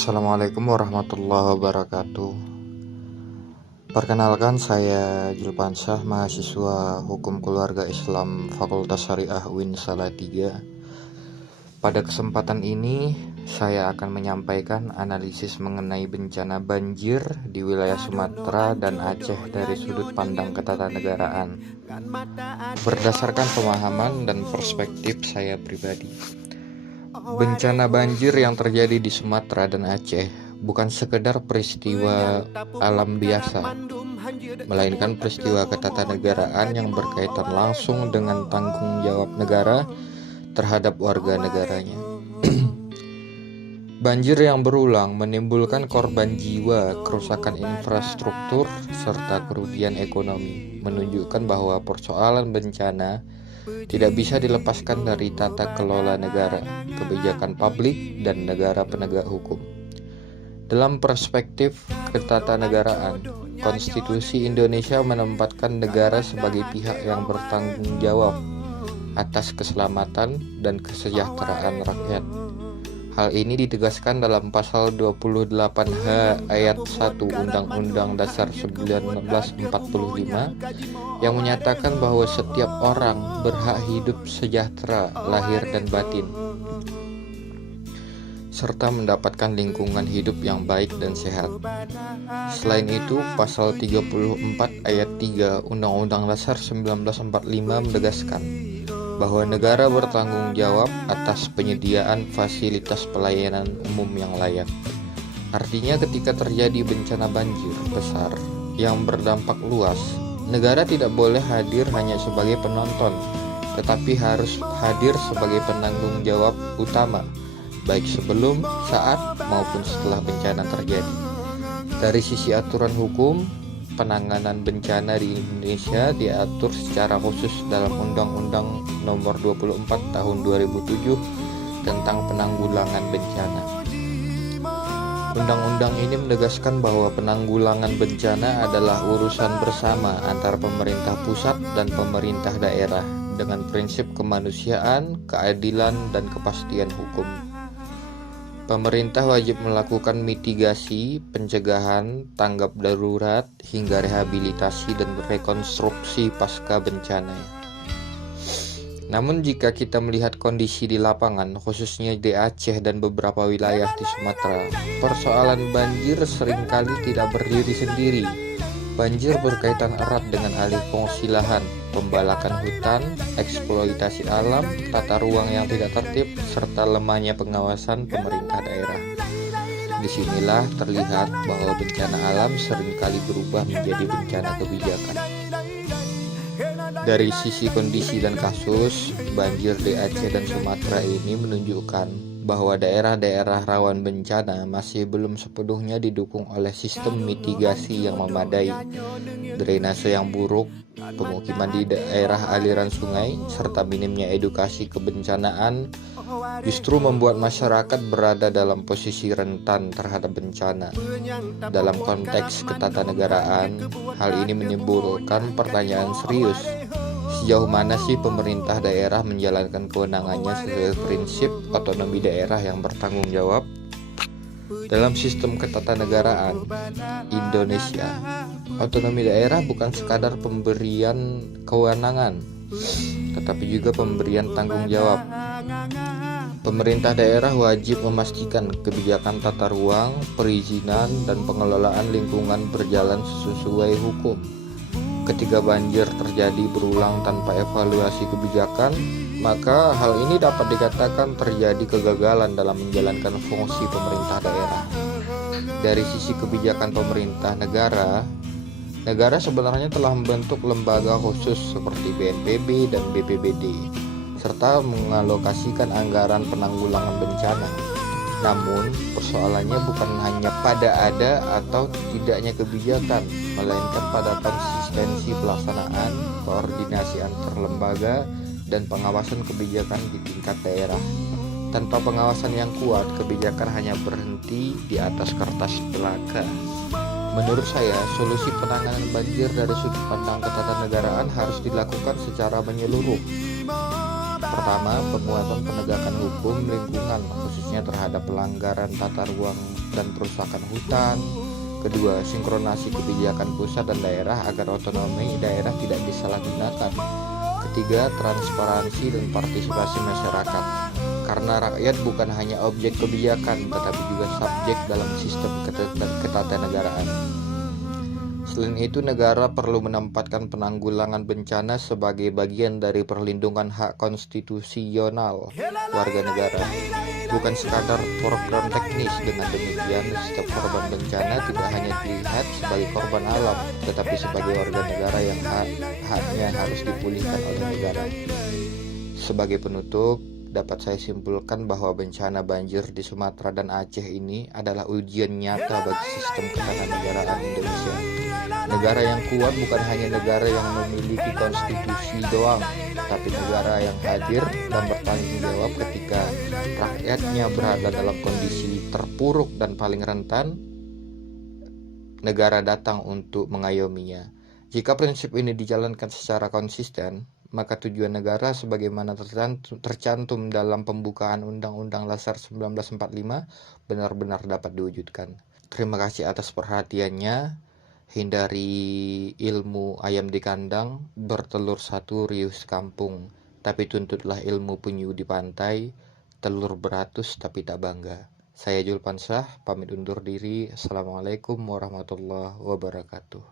Assalamualaikum warahmatullahi wabarakatuh. Perkenalkan, saya Julpansyah, mahasiswa Hukum Keluarga Islam Fakultas Syariah UIN Salatiga. Pada kesempatan ini, saya akan menyampaikan analisis mengenai bencana banjir di wilayah Sumatera dan Aceh dari sudut pandang ketatanegaraan, berdasarkan pemahaman dan perspektif saya pribadi. Bencana banjir yang terjadi di Sumatera dan Aceh bukan sekedar peristiwa alam biasa, melainkan peristiwa ketatanegaraan yang berkaitan langsung dengan tanggung jawab negara terhadap warga negaranya. Banjir yang berulang menimbulkan korban jiwa, kerusakan infrastruktur, serta kerugian ekonomi, menunjukkan bahwa persoalan bencana tidak bisa dilepaskan dari tata kelola negara, kebijakan publik, dan negara penegak hukum. Dalam perspektif ketatanegaraan, Konstitusi Indonesia menempatkan negara sebagai pihak yang bertanggung jawab atas keselamatan dan kesejahteraan rakyat. Hal ini ditegaskan dalam pasal 28H ayat 1 Undang-Undang Dasar 1945 yang menyatakan bahwa setiap orang berhak hidup sejahtera lahir dan batin, serta mendapatkan lingkungan hidup yang baik dan sehat. Selain itu, pasal 34 ayat 3 Undang-Undang Dasar 1945 menegaskan bahwa negara bertanggung jawab atas penyediaan fasilitas pelayanan umum yang layak. Artinya, ketika terjadi bencana banjir besar yang berdampak luas, negara tidak boleh hadir hanya sebagai penonton, tetapi harus hadir sebagai penanggung jawab utama, baik sebelum, saat, maupun setelah bencana terjadi. Dari sisi aturan hukum, penanganan bencana di Indonesia diatur secara khusus dalam Undang-Undang Nomor 24 Tahun 2007 tentang penanggulangan bencana. Undang-undang ini menegaskan bahwa penanggulangan bencana adalah urusan bersama antara pemerintah pusat dan pemerintah daerah dengan prinsip kemanusiaan, keadilan, dan kepastian hukum. Pemerintah wajib melakukan mitigasi, pencegahan, tanggap darurat, hingga rehabilitasi dan rekonstruksi pasca bencana. Namun jika kita melihat kondisi di lapangan, khususnya di Aceh dan beberapa wilayah di Sumatera, persoalan banjir seringkali tidak berdiri sendiri. Banjir berkaitan erat dengan alih fungsi lahan, pembalakan hutan, eksploitasi alam, tata ruang yang tidak tertib, serta lemahnya pengawasan pemerintah daerah. Disinilah terlihat bahwa bencana alam seringkali berubah menjadi bencana kebijakan. Dari sisi kondisi dan kasus, banjir di Aceh dan Sumatera ini menunjukkan bahwa daerah-daerah rawan bencana masih belum sepenuhnya didukung oleh sistem mitigasi yang memadai, drainase yang buruk, pemukiman di daerah aliran sungai, serta minimnya edukasi kebencanaan justru membuat masyarakat berada dalam posisi rentan terhadap bencana. Dalam konteks ketatanegaraan, hal ini menimbulkan pertanyaan serius. Sejauh mana sih pemerintah daerah menjalankan kewenangannya sesuai prinsip otonomi daerah yang bertanggung jawab? Dalam sistem ketatanegaraan Indonesia, otonomi daerah bukan sekadar pemberian kewenangan, tetapi juga pemberian tanggung jawab. Pemerintah daerah wajib memastikan kebijakan tata ruang, perizinan, dan pengelolaan lingkungan berjalan sesuai hukum. Ketika banjir terjadi berulang tanpa evaluasi kebijakan, maka hal ini dapat dikatakan terjadi kegagalan dalam menjalankan fungsi pemerintah daerah. Dari sisi kebijakan pemerintah negara sebenarnya telah membentuk lembaga khusus seperti BNPB dan BPBD, serta mengalokasikan anggaran penanggulangan bencana. Namun, persoalannya bukan hanya pada ada atau tidaknya kebijakan, melainkan pada konsistensi pelaksanaan, koordinasi antar lembaga, dan pengawasan kebijakan di tingkat daerah. Tanpa pengawasan yang kuat, kebijakan hanya berhenti di atas kertas belaka. Menurut saya, solusi penanganan banjir dari sudut pandang ketatanegaraan harus dilakukan secara menyeluruh. Pertama, penguatan penegakan hukum lingkungan, khususnya terhadap pelanggaran tata ruang dan perusakan hutan. Kedua, sinkronasi kebijakan pusat dan daerah agar otonomi daerah tidak disalahgunakan. Ketiga, transparansi dan partisipasi masyarakat. Karena rakyat bukan hanya objek kebijakan, tetapi juga subjek dalam sistem ketatanegaraan. Selain itu, negara perlu menempatkan penanggulangan bencana sebagai bagian dari perlindungan hak konstitusional warga negara, bukan sekadar program teknis. Dengan demikian, setiap korban bencana tidak hanya dilihat sebagai korban alam, tetapi sebagai warga negara yang haknya harus dipulihkan oleh negara. Sebagai penutup, dapat saya simpulkan bahwa bencana banjir di Sumatera dan Aceh ini adalah ujian nyata bagi sistem ketatanegaraan Indonesia. Negara yang kuat bukan hanya negara yang memiliki konstitusi doang, tapi negara yang hadir dan bertanggung jawab ketika rakyatnya berada dalam kondisi terpuruk dan paling rentan. Negara datang untuk mengayominya. Jika prinsip ini dijalankan secara konsisten, maka tujuan negara sebagaimana tercantum dalam pembukaan Undang-Undang Dasar 1945 benar-benar dapat diwujudkan. Terima kasih atas perhatiannya. Hindari ilmu ayam di kandang, bertelur satu riuh sekampung. Tapi tuntutlah ilmu penyu di pantai, telur beratus tapi tak bangga. Saya Julpansah, pamit undur diri. Assalamualaikum warahmatullahi wabarakatuh.